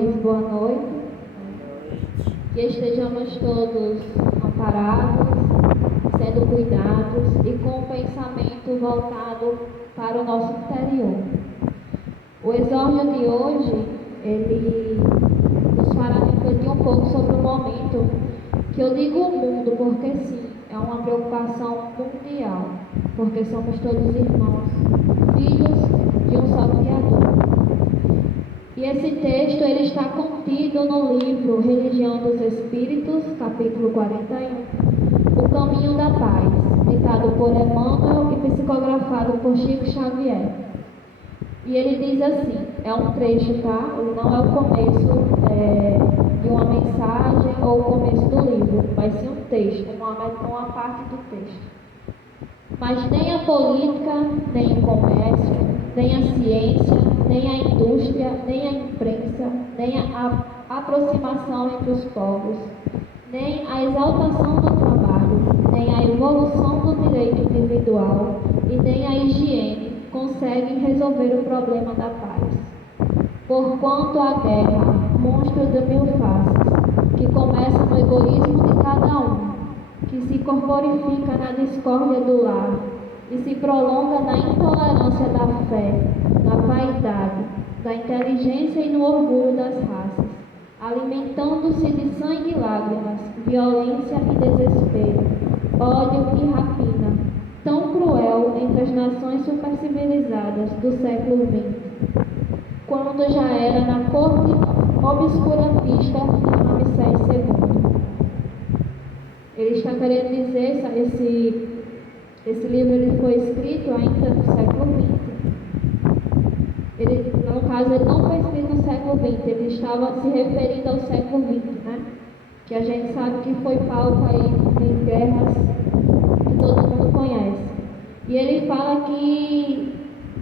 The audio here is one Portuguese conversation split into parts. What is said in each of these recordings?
mais boa noite. Que estejamos todos amparados, sendo cuidados e com o pensamento voltado para o nosso interior. O exórdio de hoje, ele nos fará refletir um pouco sobre o momento que eu digo o mundo, porque sim, é uma preocupação mundial, porque somos todos irmãos, filhos de um só Criador. E esse texto ele está contido no livro Religião dos Espíritos, capítulo 41, O Caminho da Paz, ditado por Emmanuel e psicografado por Chico Xavier. E ele diz assim, é um trecho, tá? Ele não é o começo de uma mensagem ou o começo do livro, mas sim um texto, uma parte do texto. Mas nem a política, nem o comércio, nem a ciência, nem a indústria, nem a imprensa, nem a aproximação entre os povos, nem a exaltação do trabalho, nem a evolução do direito individual e nem a higiene conseguem resolver o problema da paz. Porquanto a guerra, monstro de mil faces, que começa no egoísmo de cada um, que se corporifica na discórdia do lar e se prolonga na intolerância da fé, na vaidade, da inteligência e no orgulho das raças, alimentando-se de sangue e lágrimas, violência e desespero, ódio e rapina, tão cruel entre as nações supercivilizadas do século XX, quando já era na corte obscurantista de Ramsés II. Ele está querendo dizer, esse livro ele foi escrito ainda no século XX. No caso, ele não foi escrito no século XX, ele estava se referindo ao século XX, né? Que a gente sabe que foi palco aí de guerras que todo mundo conhece. E ele fala que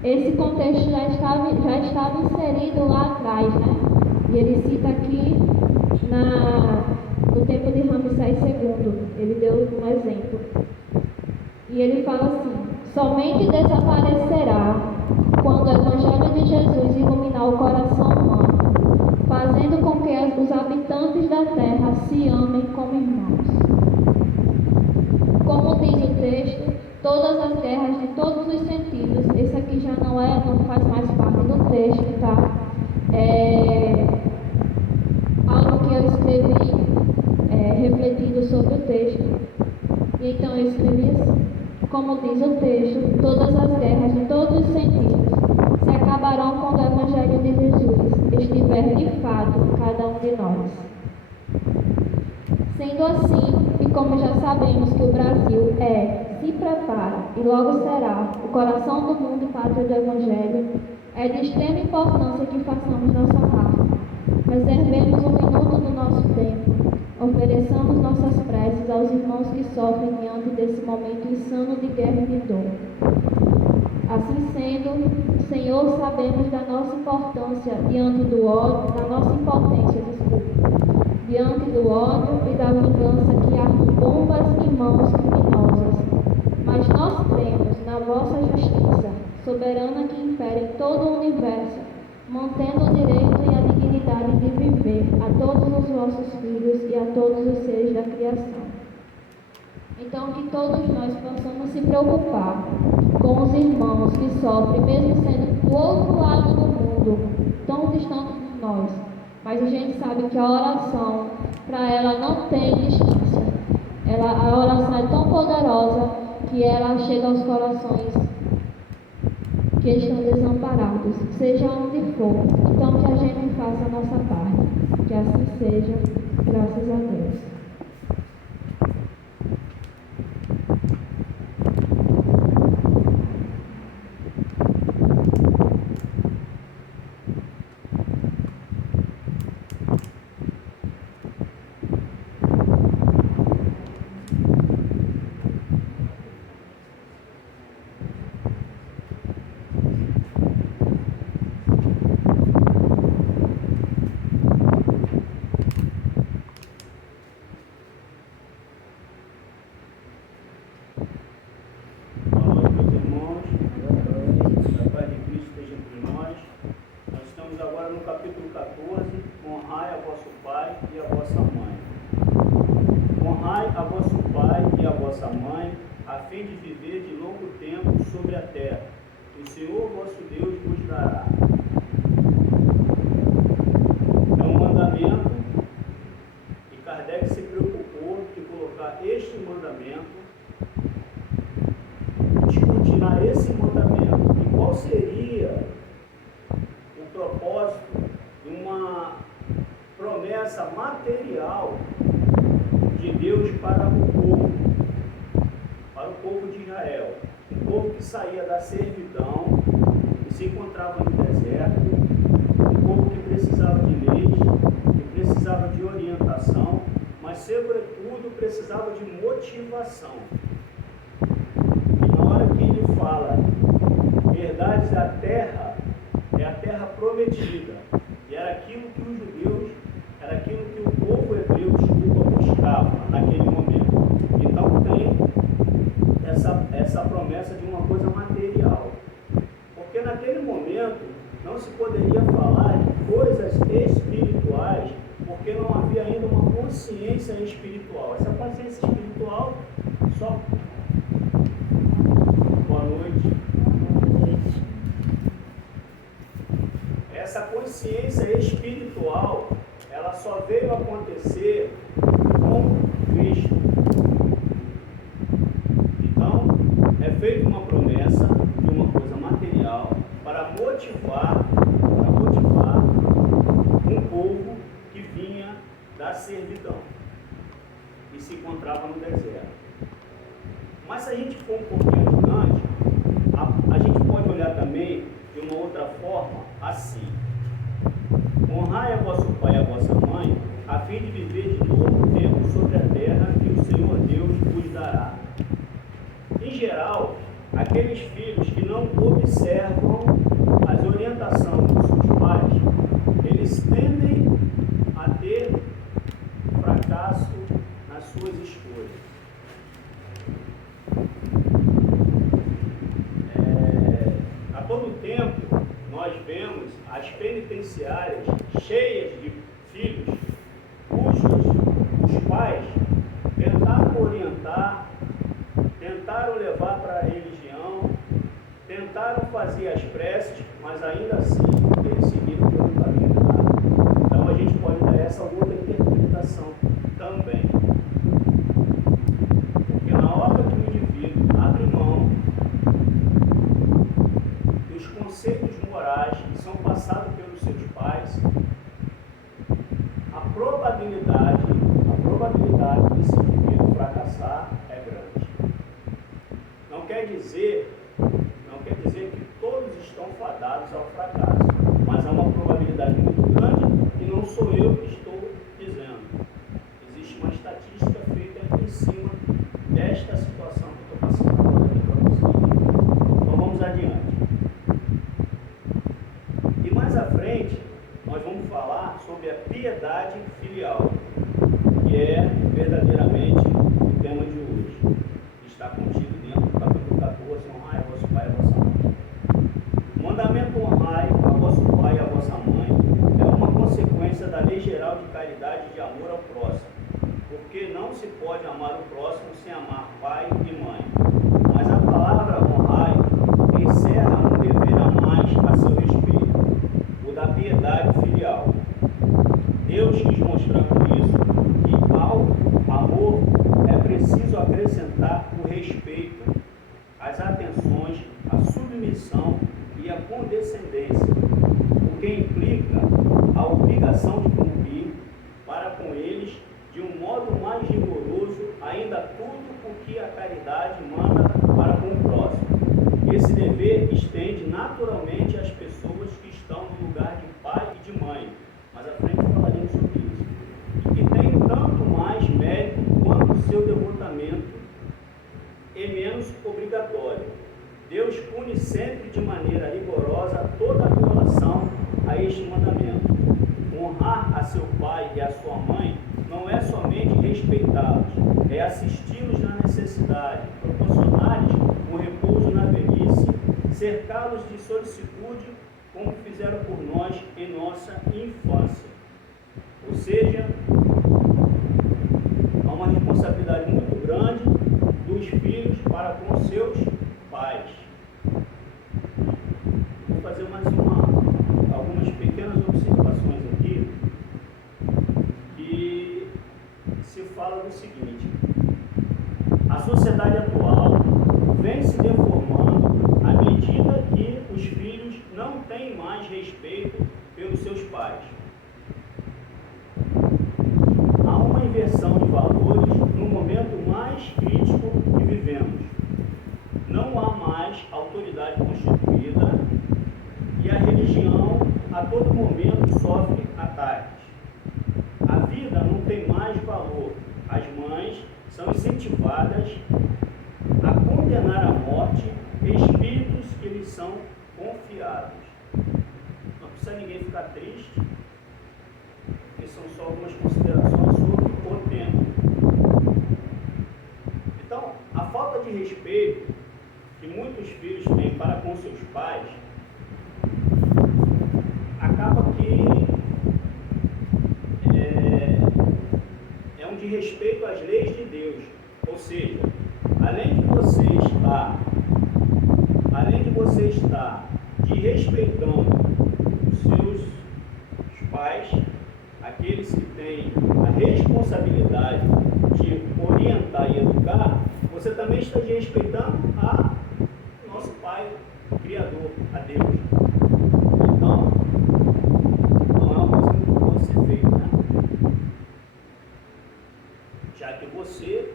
esse contexto já estava inserido lá atrás, né? E ele cita aqui no tempo de Ramsés II, ele deu um exemplo. E ele fala assim, somente desaparecerá quando o Evangelho de Jesus iluminar o coração humano, fazendo com que os habitantes da terra se amem como irmãos. Como diz o texto, todas as guerras de todos os sentidos, esse aqui já não faz mais parte do texto, tá? É algo que eu escrevi refletindo sobre o texto. E então eu escrevi assim, como diz o texto, todas as guerras de todos os sentidos se acabarão quando o Evangelho de Jesus estiver de fato em cada um de nós. Sendo assim, e como já sabemos que o Brasil se prepara e logo será o coração do mundo e pátria do Evangelho, é de extrema importância que façamos nossa parte. Reservemos um minuto do nosso tempo, ofereçamos nossas preces aos irmãos que sofrem diante desse momento insano de guerra e de dor. Assim sendo, Senhor, sabemos da nossa importância diante do ódio, da nossa impotência, diante do ódio e da vingança que armam bombas em mãos criminosas. Mas nós cremos na vossa justiça, soberana que impera em todo o universo, mantendo o direito e a dignidade de viver a todos os vossos filhos e a todos os seres da criação. Então, que todos nós possamos se preocupar com os irmãos que sofrem, mesmo sendo do outro lado do mundo, tão distante de nós. Mas a gente sabe que a oração, para ela não tem distância. A oração é tão poderosa que ela chega aos corações que estão desamparados, seja onde for. Então que a gente faça a nossa parte. Que assim seja, graças a Deus. fim de viver de longo tempo sobre a terra, que o Senhor vosso Deus vos dará. É um mandamento, e Kardec se preocupou de colocar este mandamento, descortinar esse mandamento. E qual seria o propósito de uma promessa material de Deus para o povo de Israel, um povo que saía da servidão e se encontrava no deserto, um povo que precisava de leis, que precisava de orientação, mas sobretudo precisava de motivação. E na hora que ele fala verdades da terra, é a terra prometida, e era aquilo que os judeus, era aquilo que o povo hebreu, buscava naquele momento. Então tem essa promessa de uma coisa material, porque naquele momento não se poderia falar de coisas espirituais, porque não havia ainda uma consciência espiritual. Essa consciência espiritual só... Boa noite. Essa consciência espiritual, ela só veio acontecer com Cristo. Então, é feita uma promessa de uma coisa material para motivar um povo que vinha da servidão e se encontrava no deserto. Mas se a gente for um pouquinho adiante, a gente pode olhar também de uma outra forma, assim: honrai a vosso pai e a vossa mãe, a fim de viver de novo tempo sobre a terra que o Senhor Deus vos dará. Em geral, aqueles filhos que não observam as orientações dos seus pais, eles tendem a ter fracasso nas suas escolhas. A todo tempo, nós vemos as penitenciárias cheias de filhos cujos os pais tentaram orientar, tentaram levar para a religião, tentaram fazer as preces, mas ainda assim eles seguiram pelo caminho errado. Então a gente pode dar essa outra interpretação também. Porque na hora que o indivíduo abre mão dos conceitos morais que são passados pelos seus pais, a probabilidade desse indivíduo fracassar é grande. Não quer dizer que todos estão fadados ao fracasso, mas há uma probabilidade muito grande, e não sou eu que estou dizendo. Existe uma estatística feita em cima desta situação que eu estou passando agora aqui para vocês. Então vamos adiante. E mais à frente, nós vamos falar sobre a piedade filial, que é verdadeiramente o tema de hoje. Está contido dentro do capítulo 14, honrai a vosso pai e a vossa mãe. O mandamento honrai a vosso pai e a vossa mãe é uma consequência da lei geral de caridade e de amor ao próximo, porque não se pode amar o próximo sem amar pai e mãe. Mas a palavra honrai encerra um dever a mais a seu respeito, o da piedade filial. Deus quis mostrar com isso que ao amor é preciso acrescentar o respeito, as atenções, a submissão e a condescendência, o que implica a obrigação de cumprir para com eles, de um modo mais rigoroso, ainda tudo o que a caridade manda para com o próximo. Esse dever estende naturalmente às pessoas que estão no lugar de pai e de mãe, mas à frente falaremos sobre isso, e que tem tanto mais mérito quanto o seu devotamento é menos obrigatório. Deus pune sempre de maneira rigorosa toda a violação a este mandamento. Honrar a seu pai e a sua mãe não é somente respeitá-los, é assisti-los na necessidade, proporcionar-lhes um repouso na velhice, cercá-los de solicitude, como fizeram por nós em nossa infância. Ou seja, há uma responsabilidade muito grande dos filhos para com seus pais. Vou fazer mais algumas pequenas observações aqui, que se fala do seguinte: a sociedade atual vem se deformando à medida que os filhos não têm mais respeito pelos seus pais. Há uma inversão de valores no momento mais crítico que vivemos. Não há mais autoridade constituída e a religião a todo momento sofre ataques. A vida não tem mais valor. As mães são incentivadas a condenar à morte espíritos que lhes são confiados. Não precisa ninguém ficar triste, porque são só algumas considerações sobre o tema. Então, a falta de respeito que muitos filhos têm para com seus pais acaba que é um desrespeito às leis de Deus. Ou seja, além de você estar desrespeitando os seus pais, aqueles que têm a responsabilidade de orientar e educar, você também está desrespeitando a nosso Pai Criador, a Deus. Então, não é uma coisa que pode ser feita, né? Já que você,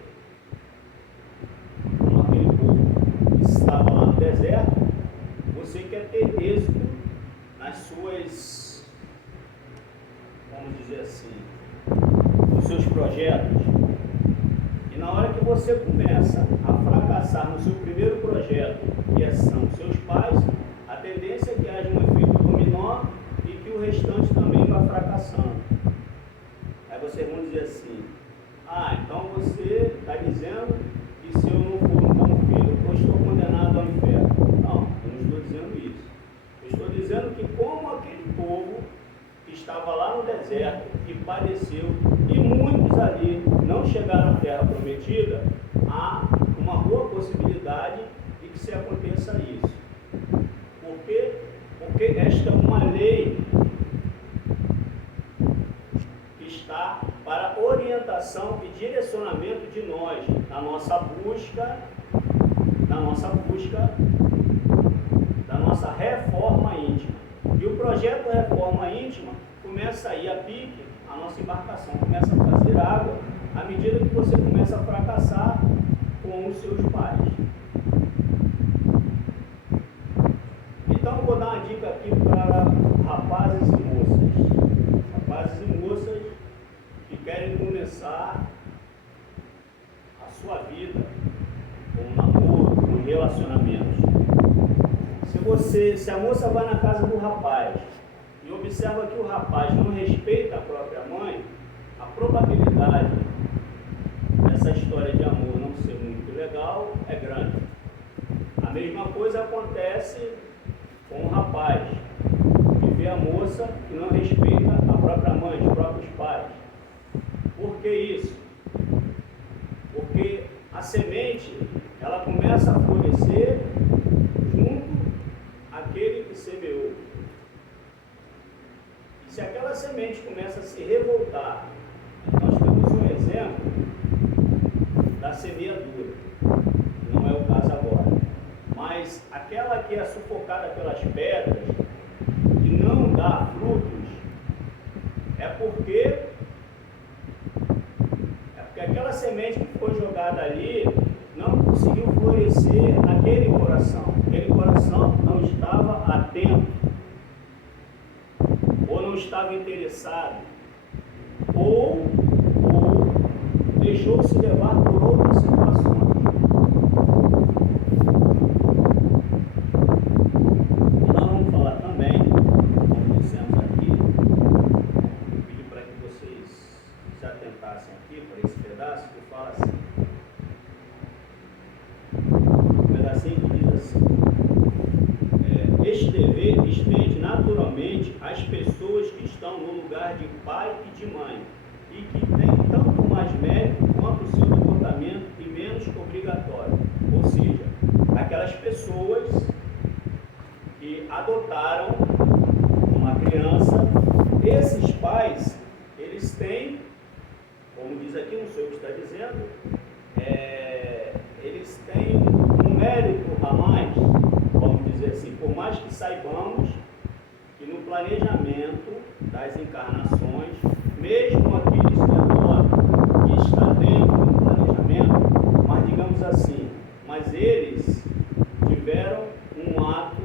como aquele povo que estava lá no deserto, você quer ter êxito nas suas, vamos dizer assim, nos seus projetos. E na hora que você começa a fracassar no seu primeiro projeto, que são seus pais, a tendência é que haja um efeito dominó e que o restante também vá fracassando. Aí vocês vão dizer assim: então você está dizendo que se eu não for um bom filho, eu estou condenado ao inferno. Não, eu não estou dizendo isso. Eu estou dizendo que, como aquele povo que estava lá no deserto e padeceu, e muitos ali não chegaram à terra prometida, há uma boa possibilidade de que se aconteça isso. Por quê? Porque esta é uma lei que está para orientação e direcionamento de nós, na nossa busca da nossa reforma íntima. E o projeto Reforma Íntima começa a ir a pique, a nossa embarcação começa a fazer água, à medida que você começa a fracassar com os seus pais. Então, eu vou dar uma dica aqui para rapazes e moças. Rapazes e moças que querem começar a sua vida com um namoro, com relacionamentos. Se a moça vai na casa do rapaz e observa que o rapaz não respeita a própria mãe, a probabilidade dessa história de amor não ser muito legal é grande. A mesma coisa acontece com o rapaz que vê a moça que não respeita a própria mãe, os próprios pais. Por que isso? Porque a semente, ela começa a florescer junto àquele que semeou. E se aquela semente começa a se revoltar, nós temos um exemplo da semeadura, que não é o caso agora, mas aquela que é sufocada pelas pedras e não dá frutos, é porque aquela semente que foi jogada ali não conseguiu florescer naquele coração. Aquele coração não estava atento, ou não estava interessado, ou deixou-se levar por outras situações. E nós vamos falar também, como dissemos aqui, vou pedir para que vocês se atentassem aqui para esse pedaço que fala assim. Um pedacinho que diz assim: este dever estende naturalmente às pessoas que estão no lugar de pai e de mãe, e que têm tanto mais mérito quanto o seu comportamento e menos obrigatório. Ou seja, aquelas pessoas que adotaram uma criança. Esses pais, eles têm, como diz aqui, não sei o que está dizendo, eles têm um mérito a mais, vamos dizer assim, por mais que saibamos que no planejamento das encarnações, mesmo aqueles que adotam, que está dentro do planejamento, mas digamos assim, mas eles tiveram um ato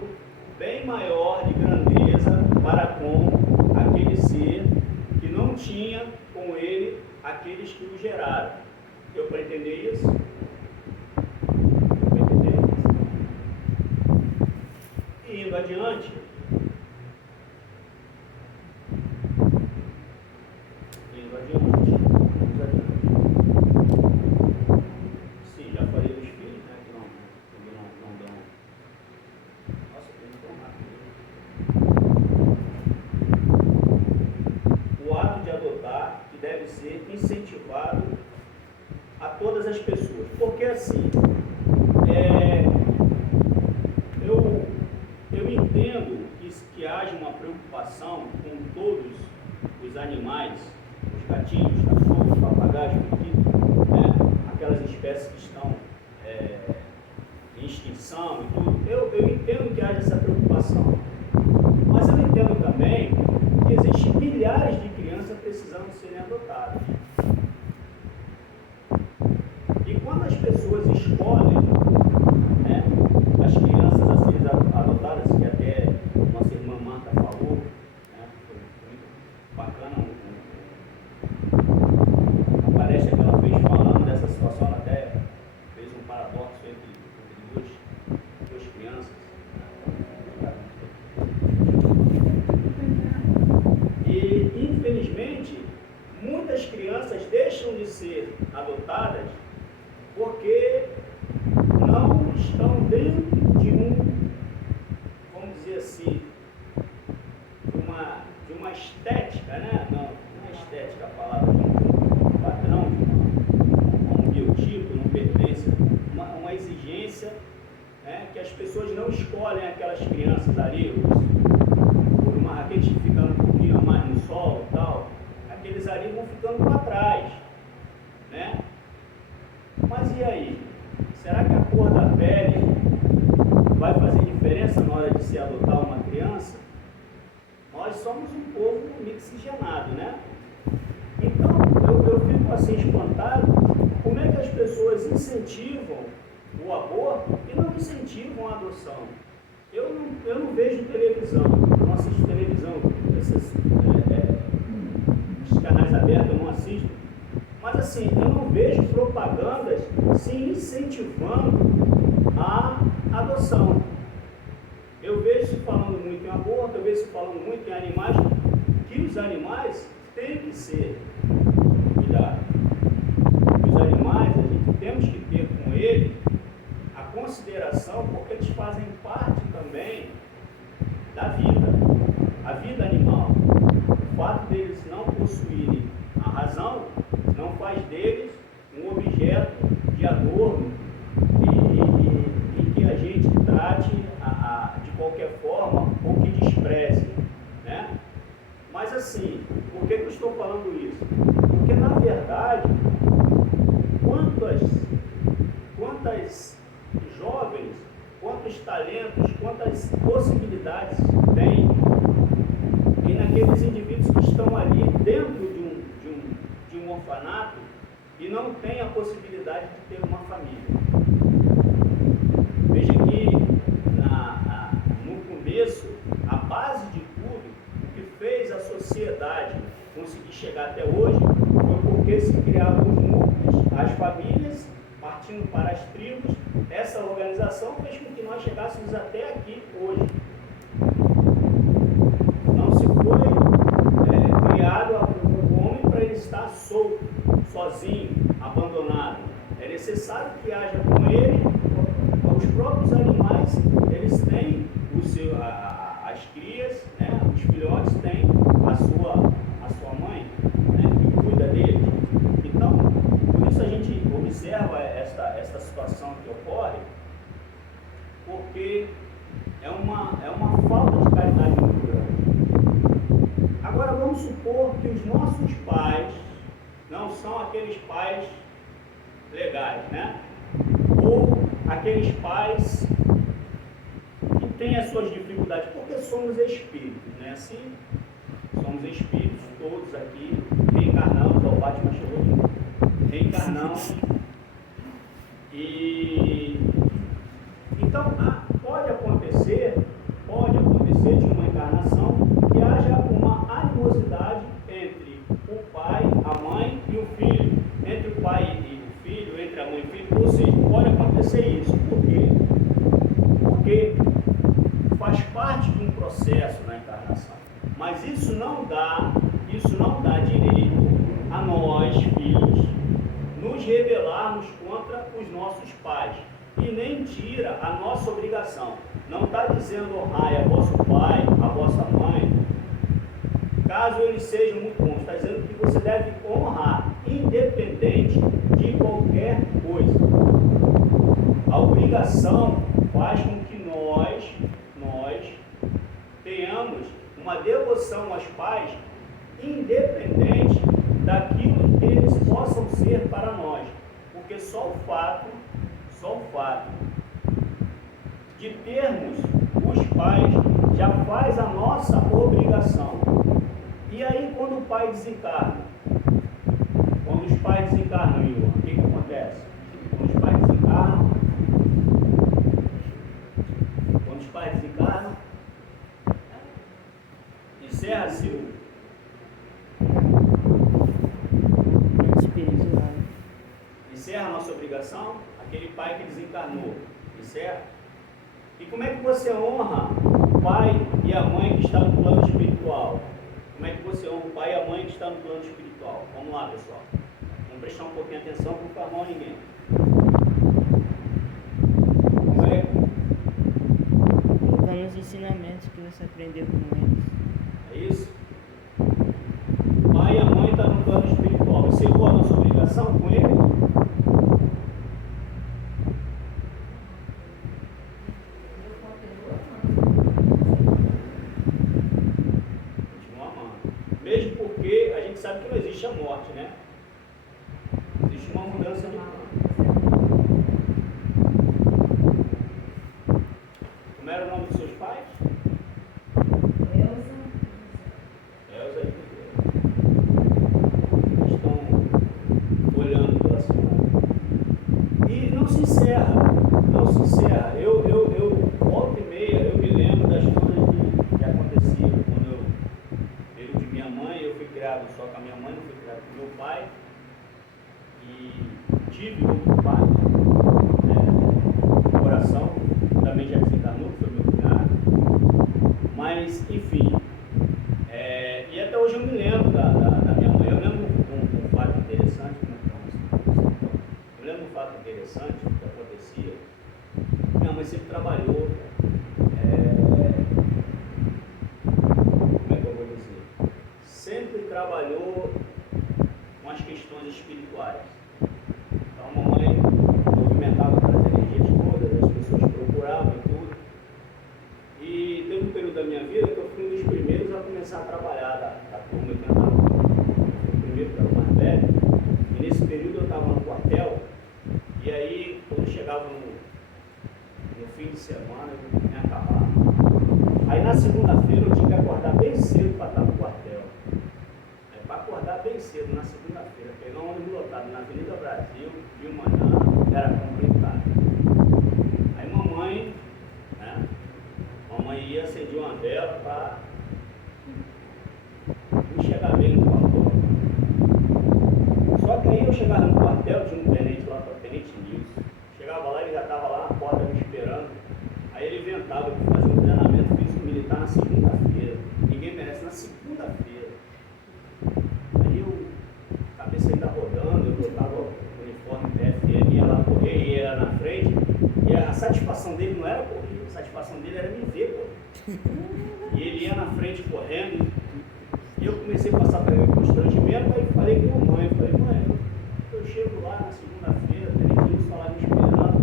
bem maior de grandeza para com aquele ser que não tinha com ele aqueles que o geraram. Deu para entender isso? Deu para entender isso? E indo adiante, sim, já falei dos filhos, né, que não dão. Nossa, tem que tomar. O ato de adotar, que deve ser incentivado a todas as pessoas, porque assim, eu entendo que haja uma preocupação com todos os animais, os gatinhos, cachorros, papagaios, periquitos, né? Aquelas espécies que estão em extinção e tudo. Eu entendo que haja essa preocupação, mas eu entendo também que existem milhares de crianças precisando serem adotadas. E quando as pessoas escolhem, né, as crianças a serem adotadas, que até nossa irmã Marta falou, né, foi muito bacana a palestra que ela fez falando dessa situação, ela até fez um paradoxo entre duas crianças. E, infelizmente, muitas crianças deixam de ser adotadas porque não estão dentro de vamos dizer assim, de uma estética, né? Não é estética a palavra, de um padrão, de um biotipo, não pertence, uma exigência, né? Que as pessoas não escolhem aquelas crianças ali, por uma raquete ficando um pouquinho a mais no solo e tal, aqueles ali vão ficando para trás, né? Mas e aí? Será que a cor da pele vai fazer diferença na hora de se adotar uma criança? Nós somos um povo mixigenado, né? Então, eu fico assim espantado como é que as pessoas incentivam o aborto e não incentivam a adoção. Eu não vejo televisão, não assisto televisão, esses canais abertos eu não assisto. Mas assim, eu não vejo propagandas se incentivando a adoção. Eu vejo se falando muito em aborto, eu vejo se falando muito em animais, que os animais têm que ser cuidados. Os animais, a gente temos que ter com eles a consideração, porque eles fazem parte também da vida, a vida animal. O fato deles não possuírem a razão não faz deles um objeto de adorno e que a gente trate de qualquer forma ou que despreze, né? Mas assim, por que eu estou falando isso? Porque na verdade, quantas jovens, quantos talentos, quantas possibilidades tem e naqueles indivíduos que estão ali dentro de um orfanato e não tem a possibilidade de ter uma família. Veja que no começo, a base de tudo, o que fez a sociedade conseguir chegar até hoje, foi porque se criaram os núcleos, as famílias, partindo para as tribos. Essa organização fez com que nós chegássemos até aqui hoje. Não se foi criado o homem para ele estar solto, sozinho, abandonado. É necessário que haja com ele. Os próprios animais, eles têm as crias, né? Os filhotes têm a sua mãe, né? Que cuida deles. Então, por isso a gente observa esta situação que ocorre, são aqueles pais legais, né? Ou aqueles pais que têm as suas dificuldades, porque somos espíritos, né? Assim, somos espíritos, todos aqui, reencarnamos, o Batman chegou de novo, reencarnamos, e então pode acontecer de uma encarnação que haja uma animosidade entre o pai, a mãe e o filho, entre o pai e o filho, entre a mãe e o filho, ou seja, pode acontecer isso. Por quê? Porque faz parte de um processo na encarnação, mas isso não dá direito a nós, filhos, nos rebelarmos contra os nossos pais, e nem tira a nossa obrigação. Não está dizendo honrai a vosso pai, a vossa mãe, caso eles sejam muito bons. Está dizendo que você deve honrar, independente de qualquer coisa. A obrigação faz com que nós tenhamos uma devoção aos pais, independente daquilo que eles possam ser para nós. Porque só o fato de termos os pais já faz a nossa obrigação. E aí, quando o pai desencarna, quando os pais desencarnam, Igor, o que acontece? Quando os pais desencarnam, encerra-se o encerra a nossa obrigação, aquele pai que desencarnou, encerra. E como é que você honra o pai e a mãe que está no plano espiritual? Como é que você honra o pai e a mãe que está no plano espiritual? Vamos lá, pessoal. Vamos prestar um pouquinho de atenção, não ficar mal ninguém. Como é que... Colocando os ensinamentos que você aprendeu com eles. É isso? O pai e a mãe estão no plano espiritual. Você honra a nossa obrigação com ele? Mesmo porque a gente sabe que não existe a morte, né? Existe uma mudança de plano. Como era o nome dos seus pais? Elza e Pedro. Estão olhando pela senhora. E não se encerra. Eu volta e meia, eu me lembro das coisas que aconteciam quando eu de minha mãe, eu fui criado só com a minha mãe, não fui criado com meu pai, e tive outro pai, no coração, também já desencarnou, que foi meu cunhado, mas enfim, e até hoje eu me lembro da minha mãe. Eu lembro um fato interessante, que acontecia. Minha mãe sempre trabalhou, sempre trabalhou com as questões espirituais. Então a mamãe movimentava aquelas energias todas, as pessoas procuravam e tudo. E teve um período da minha vida que eu fui um dos primeiros a começar a trabalhar da turma que eu estava. Eu fui o primeiro, que era o mais velho. E nesse período eu estava no quartel, e aí quando chegava no fim de semana eu me acabava. Aí na segunda-feira eu tinha que acordar bem cedo para estar no quartel. Para acordar bem cedo na segunda-feira, pegar um ônibus lotado na Avenida Brasil, de manhã, era complicado. Aí mamãe ia acender uma vela para não chegar bem no quartel. Só que aí eu chegava no quartel, tinha um tenente lá, o tenente Nilson. Chegava lá, ele já estava lá na porta me esperando. Aí ele inventava que fazia um treinamento físico militar na segunda-feira. Ninguém merece, na segunda-feira. Aí a cabeça ainda rodando, eu botava o uniforme PFM, ia lá correr, e ia lá na frente. E a satisfação dele não era correr, a satisfação dele era me ver correr. E ele ia na frente correndo, e eu comecei a passar para ele constrangimento. Aí falei com a mãe, mãe, eu chego lá na segunda-feira, o tenente Nilson lá me esperando.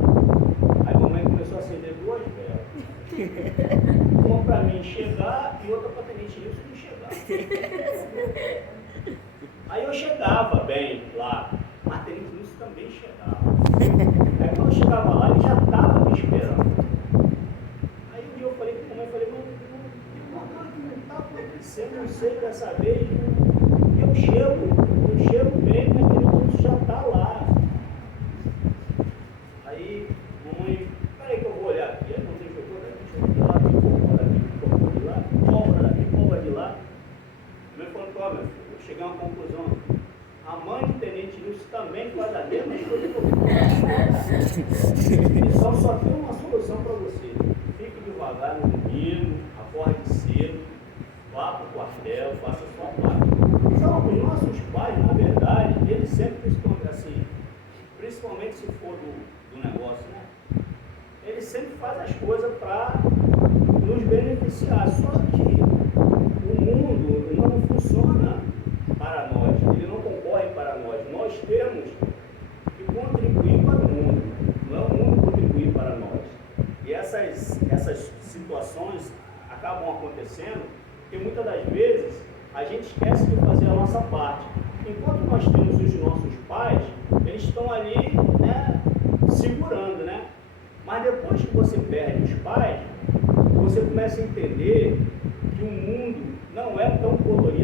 Aí a mamãe começou a acender duas velas. Uma para mim chegar e outra para o tenente Nilson não chegar. Aí eu chegava bem lá, mas Tenente Lúcio também chegava. Aí quando eu chegava lá, ele já estava me esperando. Aí um dia eu falei com a mamãe, falei, mano, que não está acontecendo, não sei dessa vez. Eu chego bem, mas Tenente Lúcio já está lá. Aí, mamãe, peraí que eu vou olhar aqui, não tem jogou daqui, jogou de lá, pipocou daqui, pipocou de lá, pólvora daqui, pólvora de lá. Meu falou, ó, meu filho, eu cheguei a uma conclusão. A mãe de Tenente Lúcio também faz a mesma coisa que eu fiz. Então só tem uma solução para você. Fique devagar no domingo, acorde cedo, vá para o quartel, faça a sua parte. Então, os nossos pais, na verdade, eles sempre estão assim, principalmente se for do negócio, né? Eles sempre fazem as coisas para nos beneficiar. Só que o mundo não funciona para nós, ele não concorre para nós. Nós temos que contribuir para o mundo, não é o mundo contribuir para nós. E essas situações acabam acontecendo porque muitas das vezes a gente esquece de fazer a nossa parte. Enquanto nós temos os nossos pais, eles estão ali, né, segurando, né? Mas depois que você perde os pais, você começa a entender que o mundo não é tão colorido